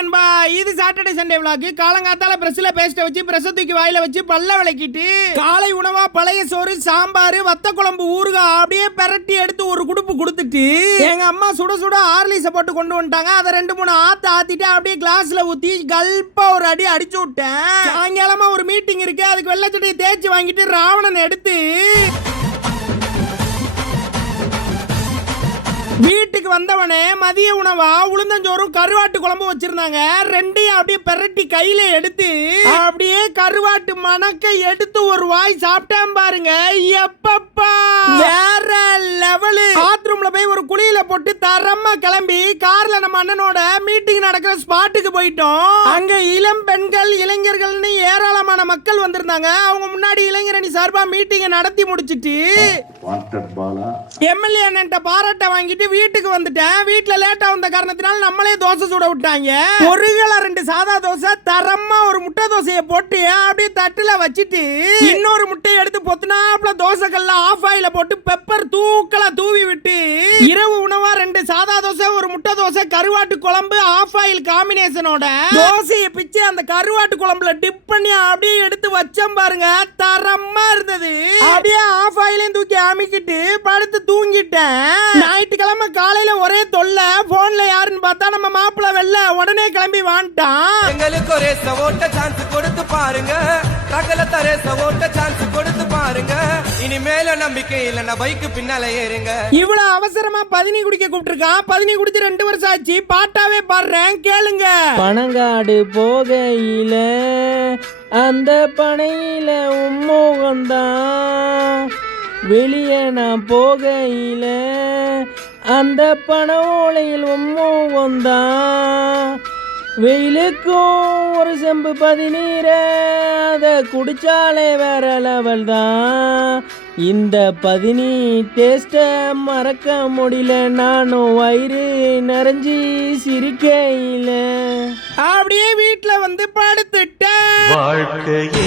நண்பா, இது Saturday Sunday vlog. காலங்காத்தால பிரஸ்ல பேஸ்ட வச்சு பிரஸ் தூக்கி வாயில வச்சு பல்ல விளக்கிட்டு காலை உணவா பழைய சோறு சாம்பார் வத்த குழம்பு ஊறுகாய் அப்படியே பெரட்டி எடுத்து ஒரு குடுப்பு கொடுத்துட்டு எங்க அம்மா சுட சுட ஆர்லிஸ போட்டு கொண்டு வந்துட்டாங்க. அதை 2-3 ஆத்திட்டு அப்படியே கிளாஸ்ல ஊத்தி கல்பா ஒரு அடி அடிச்சு விட்டேன். சாயங்காலமா ஒரு மீட்டிங் இருக்கு, அதுக்கு வெள்ளச்சட்டையை தேய்ச்சி வாங்கிட்டு ராவணன் எடுத்து வீட்டுக்கு வந்தவனே மதிய உணவா உளுந்தஞ்சோறும் கருவாட்டு குழம்பு வச்சிருந்தாங்க. ரெண்டையும் அப்படியே பெரட்டி கையில எடுத்து அப்படியே கருவாட்டு மணக்க எடுத்து ஒரு வாய் சாப்பிட்டேன் பாருங்க. எப்பப்பா வேற லெவலு. பாத்ரூம்ல போய் ஒரு குளியில போட்டு தரமா கிளம்பி கார்ல நம்ம அண்ணனோட மீட்டிங் நடக்கிற ஸ்பாட்டுக்கு போயிட்டோம். அங்க இளம் பெண்கள் இளைஞர்கள்னு ஏராளமான மக்கள் வந்திருந்தாங்க. அவங்க முன்னாடி இளைஞரணி சார்பா மீட்டிங் நடத்தி முடிச்சிட்டு எம்எல்ஏ அண்ணன்ட்ட பாராட்ட வாங்கிட்டு வீட்டுக்கு வந்துட்டேன். வீட்டுல லேட்டா வந்த காரணத்தினால நம்மளே தோசை சுட விட்டாங்க. ஒரு கிலோ 2 சாதா தோசை தரமா ஒரு முட்டை தோசையை போட்டு அப்படியே தட்டுல வச்சிட்டு இன்னொரு முட்டையை எடுத்து பொத்துனாப்ல தோசை கல்ல ஆஃப் ஆயில போட்டு பெப்பர் தூக்கலா தூவி விட்டு இரவு உணவா 2 சாதா தோசை ஒரு முட்டை தோசை கருவாட்டு குழம்பு ஆஃப் ஆயில் காம்பினேஷனோட தோசையை பிச்சு அந்த கருவாட்டு குழம்புல டிப் பண்ணி அப்படியே எடுத்து வச்சோம் பாருங்க. தரமா இருந்தது. அப்படியே ஆஃப் ஆயிலையும் தூக்கி அமிக்கிட்டு படுத்து தூங்கிட்டேன். ஞாயிற்றுக்கிழமை காலையில ஒரே தொல்லை. போன்ல யாருன்னு பார்த்தா நம்ம மாப்பிள்ள வெள்ள உடனே கிளம்பி வாண்டான். எங்களுக்கு ஒரே சவோட்ட சான்ஸ் கொடுத்து பாருங்க, ரகல தரே சவோட்ட சான்ஸ் கொடுத்து பாருங்க, இனிமேல நம்பிக்கை இல்லைன்னா பைக்கு பின்னால ஏறுங்க. இவ்வளவு அவசரமா பதினி குடிக்க கூப்பிட்டுருக்கான். பதினி குடிச்சு 2 வருஷம் ஆச்சு. பாட்டாவே பாடுறேன் கேளுங்க. பனங்காடு போகையில அந்த பனையில உம்மோகந்தான், வெளியே நான் போகையில அந்த பனை ஓலையில் உம்மோகந்தான், வெயிலுக்கும் ஒரு செம்பு பதினீரை அதை குடிச்சாலே வேற லெவல் தான், இந்த பதினி டேஸ்ட்டை மறக்க முடியல, நானும் வயிறு நிறைஞ்சி சிரிக்கையில் அப்படியே வீட்டுல வந்து படுத்துட்டேன். வாழ்க்கையே